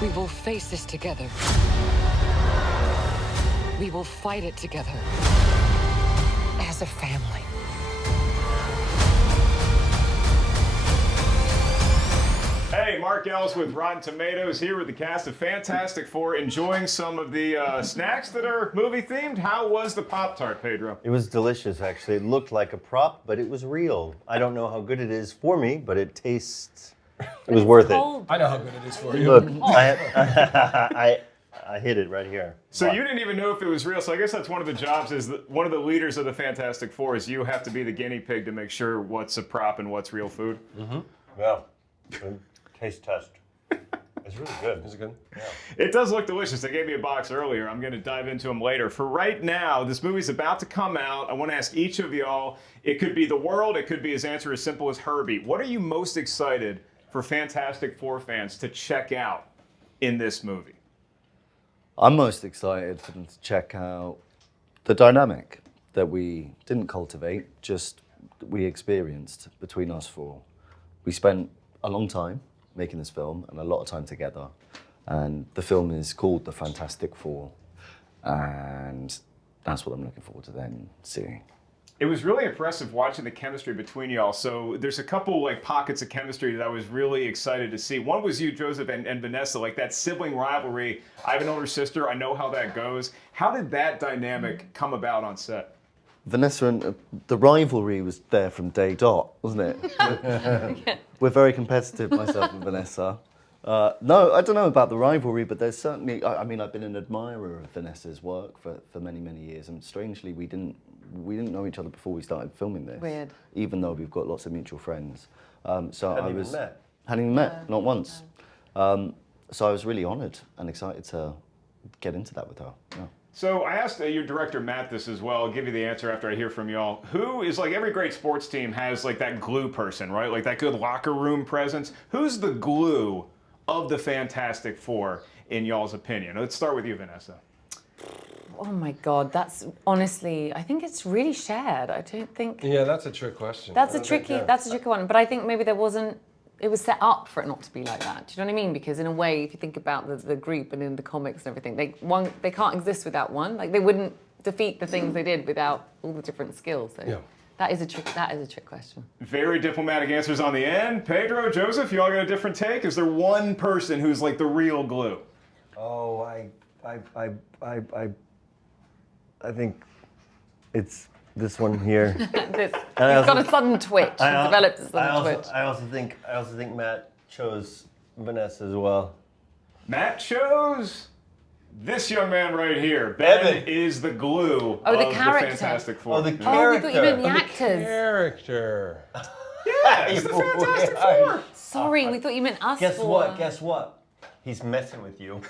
We will face this together. We will fight it together. As a family. Hey, Mark Ellis with Rotten Tomatoes here with the cast of Fantastic Four, enjoying some of the snacks that are movie themed. How was the Pop-Tart, Pedro? It was delicious, actually. It looked like a prop, but it was real. I don't know how good it is for me, but it tastes. It was worth it. I know how good it is for you. Look, I hit it right here. So you didn't even know if it was real. So I guess that's one of the jobs. Is that one of the leaders of the Fantastic Four is you have to be the guinea pig to make sure what's a prop and what's real food. Mm-hmm. Yeah. Taste test. It's really good. Is it good? Yeah. It does look delicious. They gave me a box earlier. I'm going to dive into them later. For right now, this movie's about to come out. I want to ask each of y'all. It could be the world. It could be his answer as simple as Herby. What are you most excited for Fantastic Four fans to check out in this movie? I'm most excited for them to check out the dynamic that we didn't cultivate, just we experienced between us four. We spent a long time making this film and a lot of time together. And the film is called The Fantastic Four. And that's what I'm looking forward to then seeing. It was really impressive watching the chemistry between y'all. So there's a couple like pockets of chemistry that I was really excited to see. One was you, Joseph, and Vanessa, like that sibling rivalry. I have an older sister. I know how that goes. How did that dynamic come about on set? Vanessa and the rivalry was there from day dot, wasn't it? We're very competitive, myself and Vanessa. No, I don't know about the rivalry, but there's certainly, I mean, I've been an admirer of Vanessa's work for many, many years, and strangely, we didn't know each other before we started filming this. Weird. Even though we've got lots of mutual friends. So Hadn't even met. Hadn't even met, not once. So I was really honoured and excited to get into that with her. Yeah. So I asked your director, Matt, this as well. I'll give you the answer after I hear from y'all. Who is, like, every great sports team has, like, that glue person, right? Like, that good locker room presence. Who's the glue of the Fantastic Four, in y'all's opinion? Let's start with you, Vanessa. Oh my God, that's honestly, I think it's really shared. I don't think... Yeah, that's a trick question. That's a tricky one. But I think maybe it was set up for it not to be like that. Do you know what I mean? Because in a way, if you think about the group and in the comics and everything, they can't exist without one. Like they wouldn't defeat the things they did without all the different skills. So yeah. That is a trick question. Very diplomatic answers on the end. Pedro, Joseph, you all got a different take? Is there one person who's like the real glue? Oh, I think it's this one here. He's got a sudden twitch. He's developed a sudden twitch. I also think Matt chose Vanessa as well. Matt chose this young man right here. Ben is the glue of the Fantastic Four. Oh, the character. Oh, we thought you meant the actors. Character. Yeah, it's the Fantastic Four. Sorry, we thought you meant us. Guess what? He's messing with you.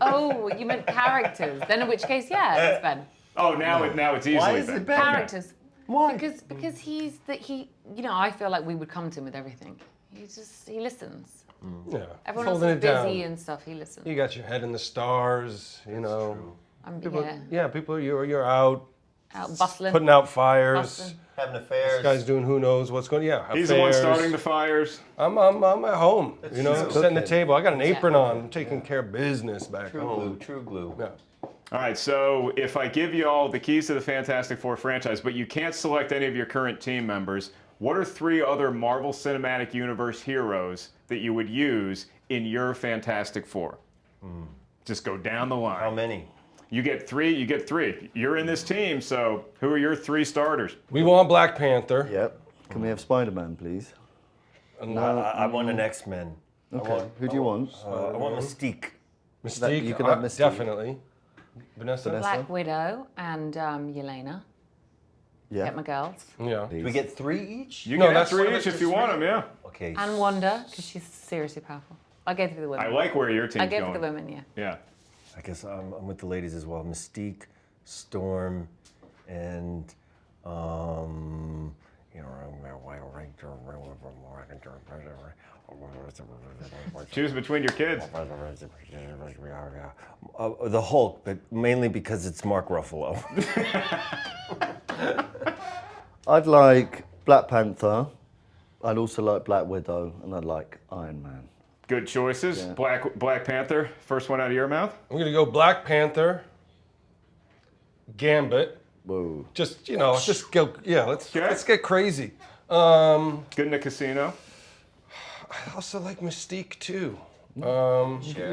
Oh, you meant characters. Then in which case, yeah, it's Ben. Oh, now it's easily Why is Ben. it Ben? Characters. Why? Because I feel like we would come to him with everything. He listens. Yeah. Everyone else Holding is it down. busy and stuff. He listens. You got your head in the stars, you know. People, yeah. people, you're out bustling. putting out fires. Bustling. Having affairs. This guy's doing who knows what's going. Yeah, He's affairs. the one starting the fires. I'm at home. That's you know, true. setting the Okay. table. I got an apron on. I'm taking care of business back True home. glue. True glue. Yeah. All right, so if I give you all the keys to the Fantastic Four franchise, but you can't select any of your current team members, what are 3 other Marvel Cinematic Universe heroes that you would use in your Fantastic Four? Just go down the line. How many? You get 3. You're in this team, so who are your 3 starters? We want Black Panther. Yep. Can we have Spider-Man, please? I want an X-Men. Okay. Who do you want? I want Mystique. Mystique. You can have Mystique. Definitely. Vanessa. Black Widow and Yelena. Yeah. Get my girls. Yeah. Do we get 3 each? You No, can have that's one 3 of each the if you want them, yeah. Okay. And Wanda, because she's seriously powerful. I go for the women. I like where your team's I go going. for the women, yeah. Yeah. I guess I'm with the ladies as well. Mystique, Storm, and Choose between your kids. The Hulk, but mainly because it's Mark Ruffalo. I'd like Black Panther. I'd also like Black Widow, and I'd like Iron Man. Good choices. Yeah. Black Panther, first one out of your mouth. I'm gonna go Black Panther, Gambit. Whoa. Just just go. Yeah, let's get crazy. Good in the casino. I also like Mystique too. You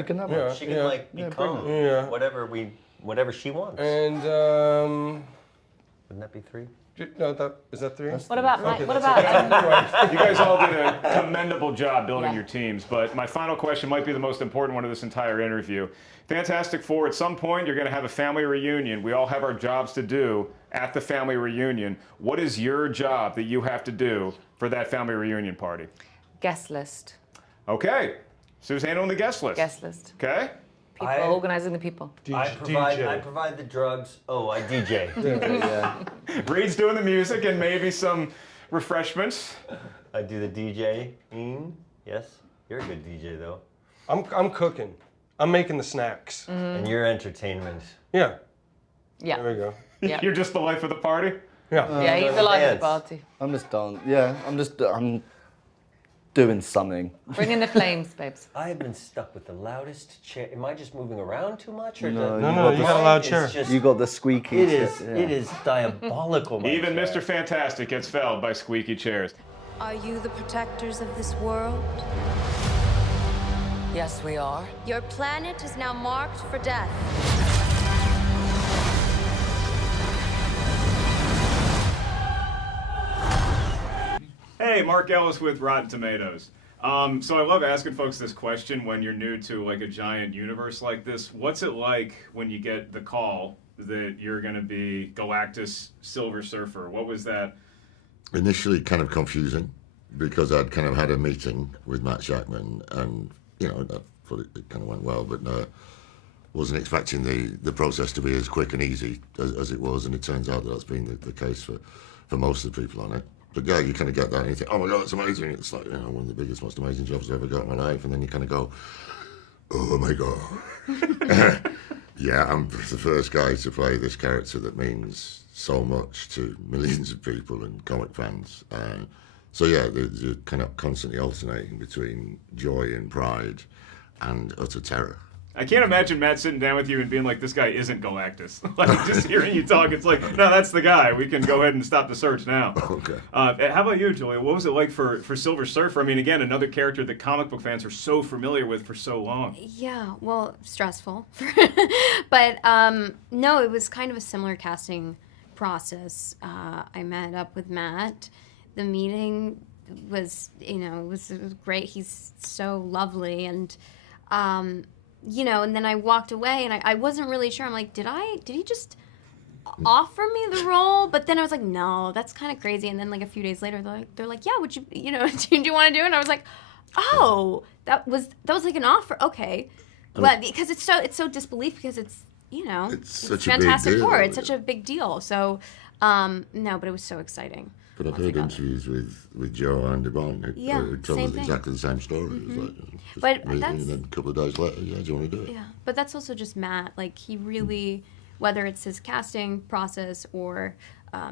can have one. She can become whatever she wants. And wouldn't that be 3? no, is that 3? What about Mike? Okay, What about? You guys all did a commendable job building your teams, but my final question might be the most important one of this entire interview. Fantastic Four, at some point you're going to have a family reunion. We all have our jobs to do at the family reunion. What is your job that you have to do for that family reunion party? Guest list. Okay. Sue's handling the guest list. Guest list. Okay. People organizing the people. I provide the drugs. Oh, I DJ. Reed's doing the music and maybe some refreshments. I do the DJing. Yes, you're a good DJ though. I'm cooking. I'm making the snacks. And you're entertainment. Yeah. Yeah. There we go. Yeah. You're just the life of the party? Yeah. Yeah, he's the life of the dance. party. I'm just done. Yeah, I'm doing something. Bring in the flames, babes. I have been stuck with the loudest chair. Am I just moving around too much? Or No, you got a loud chair. You got the squeaky. It is. shit, It is diabolical. my Even chair. Mr. Fantastic gets felled by squeaky chairs. Are you the protectors of this world? Yes, we are. Your planet is now marked for death. Hey, Mark Ellis with Rotten Tomatoes. So I love asking folks this question when you're new to like a giant universe like this. What's it like when you get the call that you're going to be Galactus Silver Surfer? What was that? Initially kind of confusing because I'd kind of had a meeting with Matt Shackman and, I thought it kind of went well, but wasn't expecting the process to be as quick and easy as it was, and it turns out that that's been the case for most of the people on it. But yeah, you kind of get that and you think, oh my God, that's amazing. It's like, one of the biggest, most amazing jobs I've ever got in my life. And then you kind of go, oh my God. Yeah, I'm the first guy to play this character that means so much to millions of people and comic fans. So yeah, you're kind of constantly alternating between joy and pride and utter terror. I can't imagine Matt sitting down with you and being like, this guy isn't Galactus. Like, just hearing you talk, it's like, no, that's the guy. We can go ahead and stop the search now. Okay. How about you, Julia? What was it like for Silver Surfer? I mean, again, another character that comic book fans are so familiar with for so long. Yeah, well, stressful. But no, it was kind of a similar casting process. I met up with Matt. The meeting was, it was great. He's so lovely. And, and then I walked away and I wasn't really sure. I'm like, did he just offer me the role? But then I was like, no, that's kind of crazy. And then like a few days later, they're like, yeah, would you, do you want to do it? And I was like, oh, that was like an offer. Okay. Well, because it's so disbelief because it's such a big Fantastic deal. Four. It's such a big deal. So, no, but it was so exciting. But I've heard interviews with Joe and Ebon who tell same us thing. exactly the same story. It's like, But meeting, that's- and then a couple of days later, yeah, do you want to do it? Yeah, but that's also just Matt. Like he really, whether it's his casting process or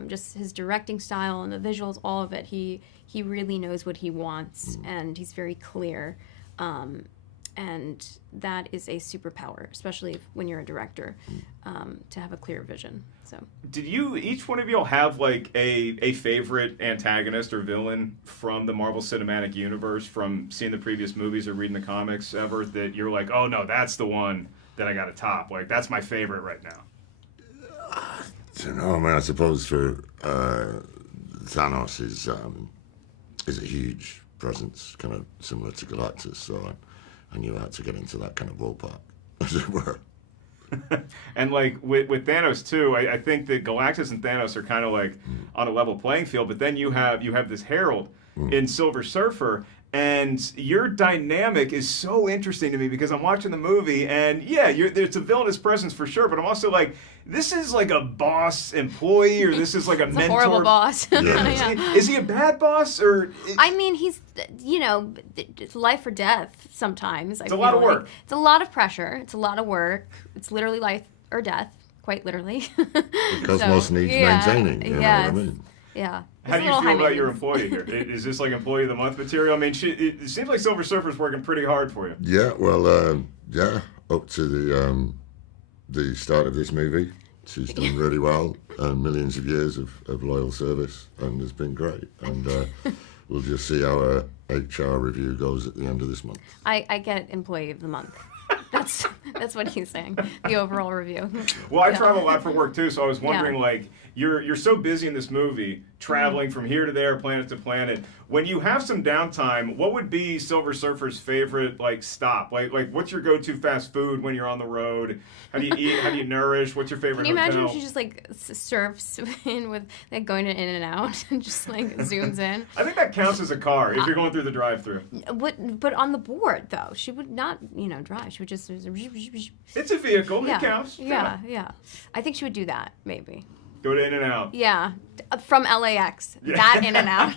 just his directing style and the visuals, all of it, he really knows what he wants and he's very clear. And that is a superpower, especially when you're a director, to have a clear vision. So, did each one of you have like a favorite antagonist or villain from the Marvel Cinematic Universe from seeing the previous movies or reading the comics ever that you're like, oh no, that's the one that I got to top. Like that's my favorite right now. I don't know, man. I suppose for Thanos is a huge presence, kind of similar to Galactus. So I knew I had to get into that kind of ballpark, as it were. And like with Thanos too, I think that Galactus and Thanos are kind of like on a level playing field. But then you have this Herald in Silver Surfer, and your dynamic is so interesting to me because I'm watching the movie, and yeah, it's a villainous presence for sure. But I'm also like, this is like a boss employee, or this is like a it's mentor. a horrible boss. Yeah. Is he a bad boss or? I mean, he's, it's life or death sometimes. It's a lot of work. It's a lot of pressure. It's a lot of work. It's literally life or death, quite literally. The cosmos needs maintaining, you know what I mean? Yeah. How do you feel about your employee here? Is this like employee of the month material? I mean, it seems like Silver Surfer's working pretty hard for you. Yeah, well, up to the start of this movie, she's done really well, and millions of years of loyal service, and it's been great. And we'll just see how our HR review goes at the end of this month. I get employee of the month. That's what he's saying. The overall review. Well, I travel a lot for work too, so I was wondering, like, you're so busy in this movie, traveling from here to there, planet to planet. When you have some downtime, what would be Silver Surfer's favorite stop? Like what's your go-to fast food when you're on the road? How do you eat? How do you nourish? What's your favorite Can you hotel? imagine if she just surfs in with going to In-N-Out and just zooms in? I think that counts as a car if you're going through the drive-through. But on the board though, she would not drive. She would just. It's a vehicle. Yeah. It counts. Yeah. I think she would do that maybe. Go to In-N-Out. Yeah, from LAX. Yeah. That In-N-Out.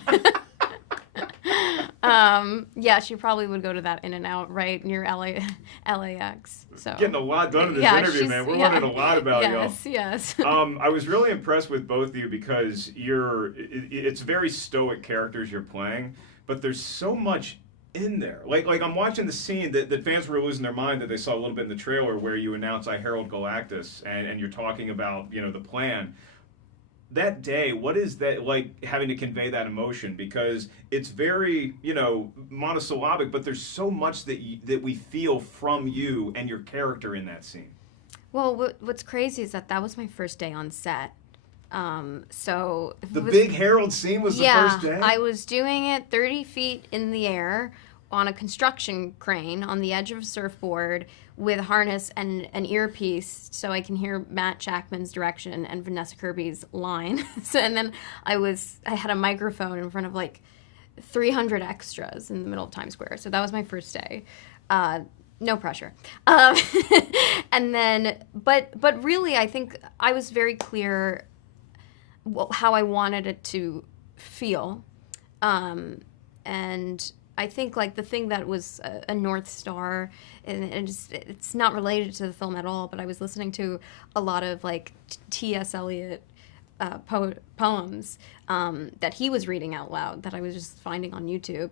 She probably would go to that In-N-Out right near LAX. So getting a lot done in this interview, man. We're learning a lot about y'all. Yes. I was really impressed with both of you because it's very stoic characters you're playing, but there's so much in there. Like I'm watching the scene that fans were losing their mind that they saw a little bit in the trailer where you announce I herald Galactus and you're talking about the plan. That day, what is that like having to convey that emotion? Because it's very, monosyllabic, but there's so much that we feel from you and your character in that scene. Well, what's crazy is that was my first day on set. So the big herald scene was the first day? I was doing it 30 feet in the air on a construction crane on the edge of a surfboard with a harness and an earpiece so I can hear Matt Jackman's direction and Vanessa Kirby's line. And then I had a microphone in front of 300 extras in the middle of Times Square. So that was my first day. No pressure. And then, but really, I think I was very clear how I wanted it to feel. And I think the thing that was a North Star, and it's not related to the film at all, but I was listening to a lot of T.S. Eliot poems that he was reading out loud that I was just finding on YouTube.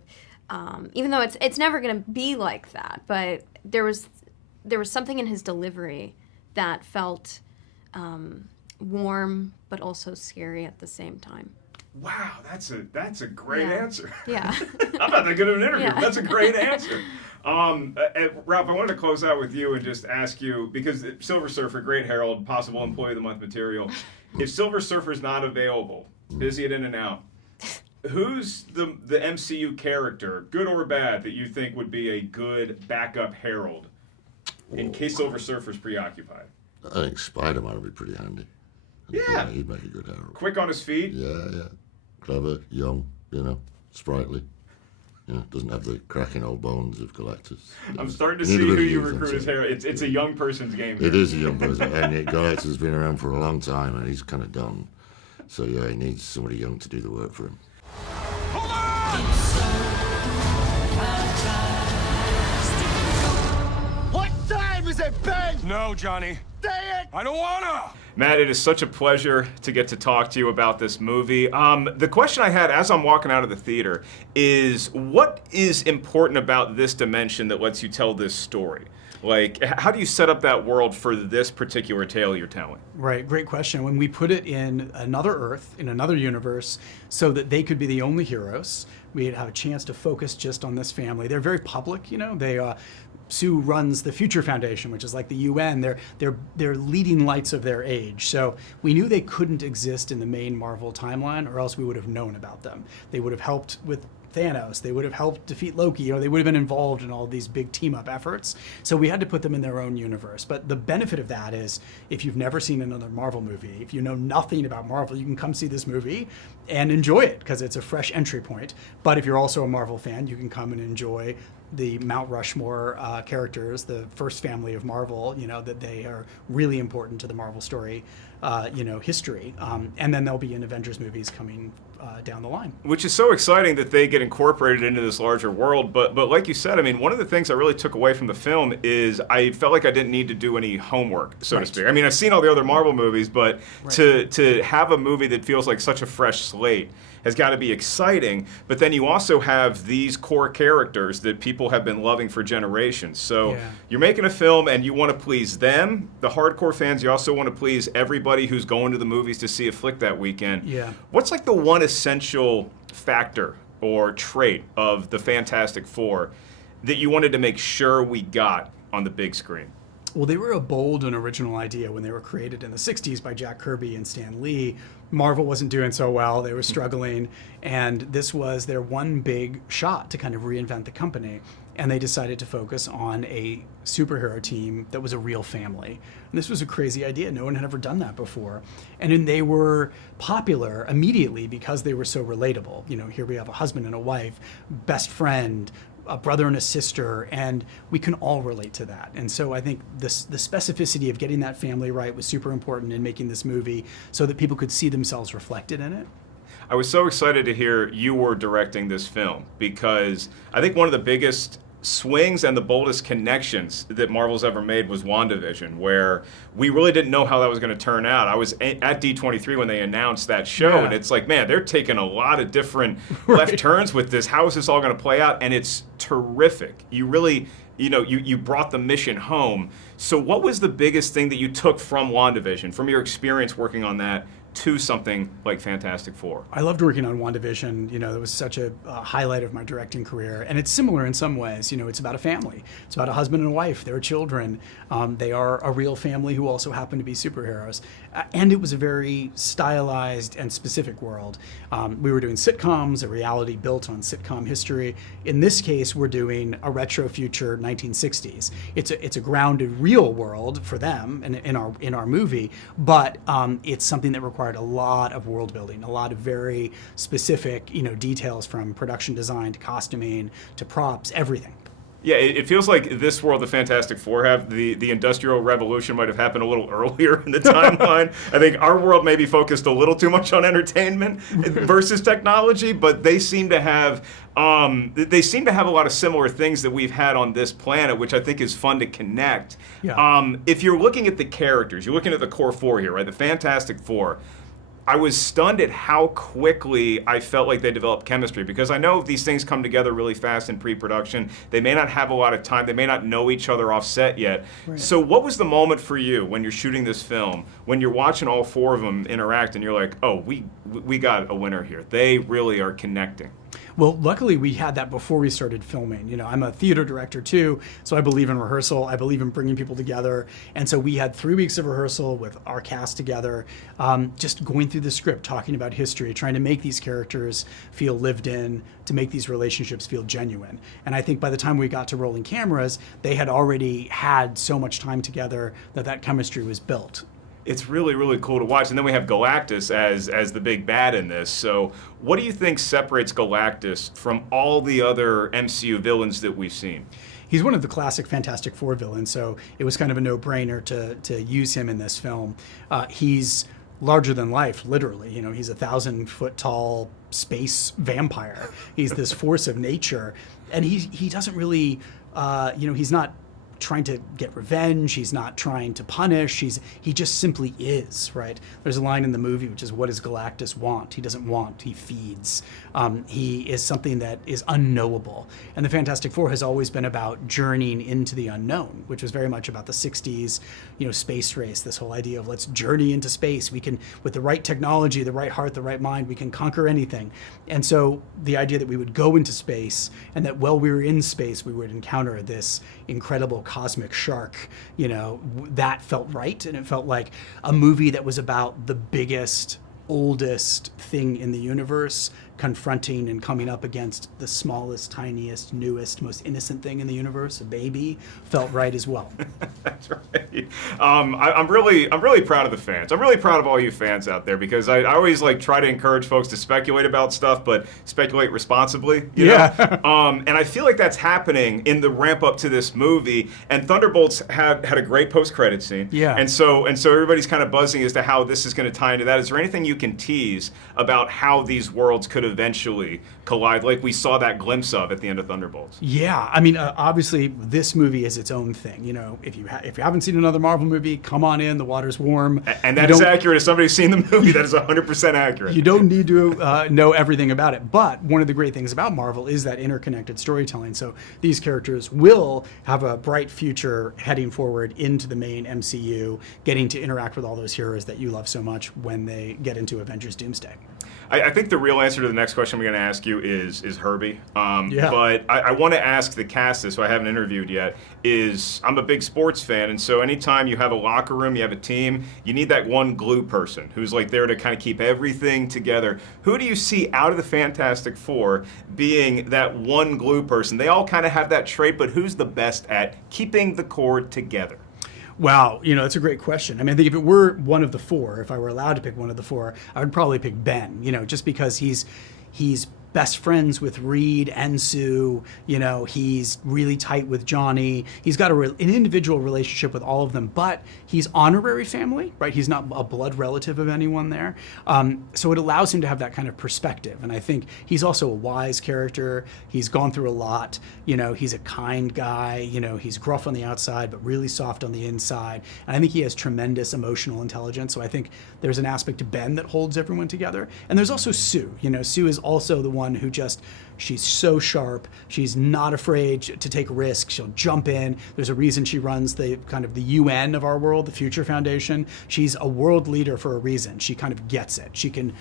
Even though it's never going to be like that, but there was something in his delivery that felt warm but also scary at the same time. Wow, that's a great answer. Yeah. I'm not that good of an interview. Yeah. That's a great answer. Ralph, I wanted to close out with you and just ask you, because Silver Surfer, great herald, possible employee of the month material. If Silver Surfer's not available, busy at In-N-Out, who's the MCU character, good or bad, that you think would be a good backup herald in case Silver Surfer's preoccupied? I think Spider-Man would be pretty handy. Yeah. He'd make a good herald. Quick on his feet? Yeah. Clever, young, sprightly. Doesn't have the cracking old bones of Galactus. I'm starting to see who you recruit as herald. It's a young person's game. It is a young person. And Galactus has been around for a long time, and he's kind of done. So, he needs somebody young to do the work for him. What time is it, Ben? No, Johnny. Say it! I don't wanna! Matt, it is such a pleasure to get to talk to you about this movie. The question I had as I'm walking out of the theater is, what is important about this dimension that lets you tell this story? How do you set up that world for this particular tale you're telling? Right, great question. When we put it in another Earth, in another universe, so that they could be the only heroes, we'd have a chance to focus just on this family. They're very public, They Sue runs the Future Foundation, which is like the UN. They're leading lights of their age. So we knew they couldn't exist in the main Marvel timeline, or else we would have known about them. They would have helped with Thanos. They would have helped defeat Loki. They would have been involved in all these big team-up efforts. So we had to put them in their own universe. But the benefit of that is, if you've never seen another Marvel movie, if you know nothing about Marvel, you can come see this movie and enjoy it because it's a fresh entry point. But if you're also a Marvel fan, you can come and enjoy the Mount Rushmore characters, the first family of Marvel, that they are really important to the Marvel story, history. And then there'll be in Avengers movies coming down the line. Which is so exciting that they get incorporated into this larger world. But like you said, I mean, one of the things I really took away from the film is I felt like I didn't need to do any homework, so to speak. I mean, I've seen all the other Marvel movies, but to have a movie that feels like such a fresh slate has got to be exciting. But then you also have these core characters that people have been loving for generations. So you're making a film and you want to please them, the hardcore fans. You also want to please everybody who's going to the movies to see a flick that weekend. Yeah. What's like the one essential factor or trait of the Fantastic Four that you wanted to make sure we got on the big screen? Well, they were a bold and original idea when they were created in the 60s by Jack Kirby and Stan Lee. Marvel wasn't doing so well. They were struggling. And this was their one big shot to kind of reinvent the company. And they decided to focus on a superhero team that was a real family. And this was a crazy idea. No one had ever done that before. And then they were popular immediately because they were so relatable. You know, here we have a husband and a wife, best friend, a brother and a sister, and we can all relate to that. And so I think the specificity of getting that family right was super important in making this movie so that people could see themselves reflected in it. I was so excited to hear you were directing this film because I think one of the biggest swings and the boldest connections that Marvel's ever made was WandaVision, where we really didn't know how that was going to turn out. I was at D23 when they announced that show, and it's like, man, they're taking a lot of different left turns with this. How is this all going to play out? And it's terrific. You really, you brought the mission home. So what was the biggest thing that you took from WandaVision, from your experience working on that, to something like Fantastic Four? I loved working on WandaVision. You know, it was such a highlight of my directing career. And it's similar in some ways. You know, it's about a family. It's about a husband and a wife. There are children. They are a real family who also happen to be superheroes. And it was a very stylized and specific world. We were doing sitcoms, a reality built on sitcom history. In this case, we're doing a retro future 1960s. It's a grounded real world for them in our movie, but it's something that requires a lot of world building, a lot of very specific, details from production design to costuming to props, everything. Yeah, it feels like this world the Fantastic Four have, the Industrial Revolution might have happened a little earlier in the timeline. I think our world maybe focused a little too much on entertainment versus technology, but they seem to have a lot of similar things that we've had on this planet, which I think is fun to connect. Yeah. If you're looking at the characters, you're looking at the core four here, right? The Fantastic Four. I was stunned at how quickly I felt like they developed chemistry, because I know these things come together really fast in pre-production. They may not have a lot of time. They may not know each other off set yet. Right. So what was the moment for you when you're shooting this film, when you're watching all four of them interact and you're like, oh, we got a winner here. They really are connecting. Well, luckily we had that before we started filming. I'm a theater director too, so I believe in rehearsal. I believe in bringing people together. And so we had 3 weeks of rehearsal with our cast together, just going through the script, talking about history, trying to make these characters feel lived in, to make these relationships feel genuine. And I think by the time we got to rolling cameras, they had already had so much time together that chemistry was built. It's really, really cool to watch. And then we have Galactus as the big bad in this. So what do you think separates Galactus from all the other MCU villains that we've seen? He's one of the classic Fantastic Four villains, so it was kind of a no-brainer to use him in this film. He's larger than life, literally. He's a 1,000-foot tall space vampire. He's this force of nature. And he doesn't really, he's not trying to get revenge. He's not trying to punish. He just simply is, right? There's a line in the movie which is, what does Galactus want? He doesn't want, he feeds. He is something that is unknowable. And the Fantastic Four has always been about journeying into the unknown, which was very much about the 60s, space race, this whole idea of let's journey into space. We can, with the right technology, the right heart, the right mind, we can conquer anything. And so the idea that we would go into space and that while we were in space, we would encounter this incredible cosmic shark, that felt right. And it felt like a movie that was about the biggest, oldest thing in the universe confronting and coming up against the smallest, tiniest, newest, most innocent thing in the universe, a baby, felt right as well. That's right. I'm really proud of the fans. I'm really proud of all you fans out there, because I always like try to encourage folks to speculate about stuff, but speculate responsibly. You know? And I feel like that's happening in the ramp up to this movie. And Thunderbolts had a great post-credit scene. Yeah. And so everybody's kind of buzzing as to how this is going to tie into that. Is there anything you can tease about how these worlds could eventually collide, like we saw that glimpse of at the end of Thunderbolts? Yeah, I mean, obviously, this movie is its own thing. You know, if you haven't seen another Marvel movie, come on in. The water's warm. And that is accurate. As somebody who's seen the movie, that is 100% accurate. You don't need to know everything about it. But one of the great things about Marvel is that interconnected storytelling. So these characters will have a bright future heading forward into the main MCU, getting to interact with all those heroes that you love so much when they get into Avengers Doomsday. I think the real answer to the next question I'm going to ask you is Herby. Yeah. But I want to ask the cast this, who I haven't interviewed yet, I'm a big sports fan, and so anytime you have a locker room, you have a team, you need that one glue person who's like there to kind of keep everything together. Who do you see out of the Fantastic Four being that one glue person? They all kind of have that trait, but who's the best at keeping the core together? Wow, that's a great question. I mean, I think if it were one of the four, if I were allowed to pick one of the four, I would probably pick Ben, just because he's best friends with Reed and Sue. He's really tight with Johnny. He's got an individual relationship with all of them, but he's honorary family, right? He's not a blood relative of anyone there. So it allows him to have that kind of perspective. And I think he's also a wise character. He's gone through a lot. He's a kind guy. He's gruff on the outside, but really soft on the inside. And I think he has tremendous emotional intelligence. So I think there's an aspect to Ben that holds everyone together. And there's also Sue. Sue is also the one who she's so sharp. She's not afraid to take risks. She'll jump in. There's a reason she runs the kind of the UN of our world, the Future Foundation. She's a world leader for a reason. She kind of gets it. She can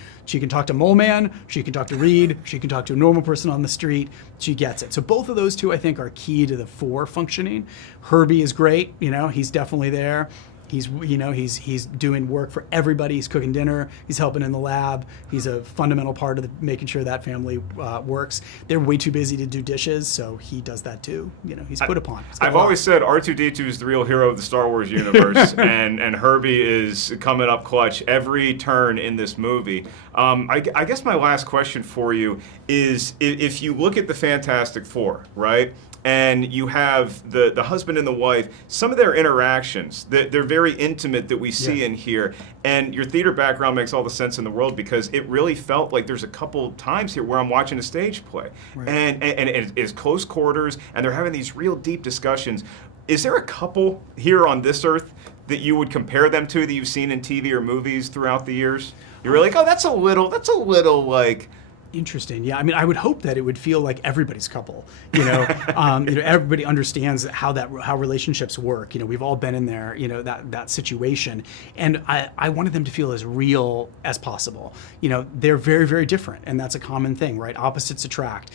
talk to Mole Man. She can talk to Reed. She can talk to a normal person on the street. She gets it. So both of those two, I think, are key to the four functioning. Herby is great. He's definitely there. He's doing work for everybody. He's cooking dinner. He's helping in the lab. He's a fundamental part of making sure that family works. They're way too busy to do dishes, so he does that too. He's put upon. I've always said R2-D2 is the real hero of the Star Wars universe, and Herby is coming up clutch every turn in this movie. I guess my last question for you is, if you look at the Fantastic Four, right? And you have the husband and the wife, some of their interactions, they're very intimate that we see in here. And your theater background makes all the sense in the world, because it really felt like there's a couple times here where I'm watching a stage play. Right. And it's close quarters, and they're having these real deep discussions. Is there a couple here on this earth that you would compare them to that you've seen in TV or movies throughout the years? You're like, oh, that's a little like... Interesting. Yeah, I mean, I would hope that it would feel like everybody's couple. Everybody understands how relationships work. We've all been in there. That situation, and I wanted them to feel as real as possible. They're very, very different, and that's a common thing, right? Opposites attract.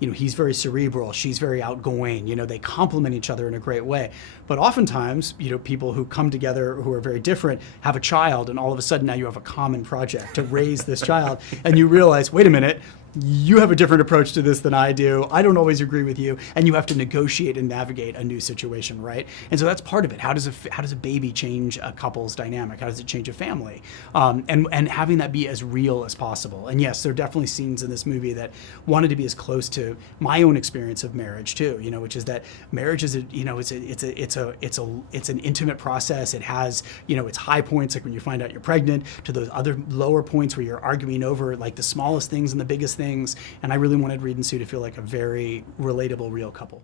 He's very cerebral. She's very outgoing. They complement each other in a great way. But oftentimes, people who come together who are very different have a child, and all of a sudden now you have a common project to raise this child, and you realize, wait a minute, you have a different approach to this than I do. I don't always agree with you, and you have to negotiate and navigate a new situation, right? And so that's part of it. How does a baby change a couple's dynamic? How does it change a family? And having that be as real as possible. And yes, there are definitely scenes in this movie that wanted to be as close to my own experience of marriage too. Which is that marriage is it's an intimate process. It has its high points, like when you find out you're pregnant, to those other lower points where you're arguing over like the smallest things and the biggest things. And I really wanted Reed and Sue to feel like a very relatable, real couple.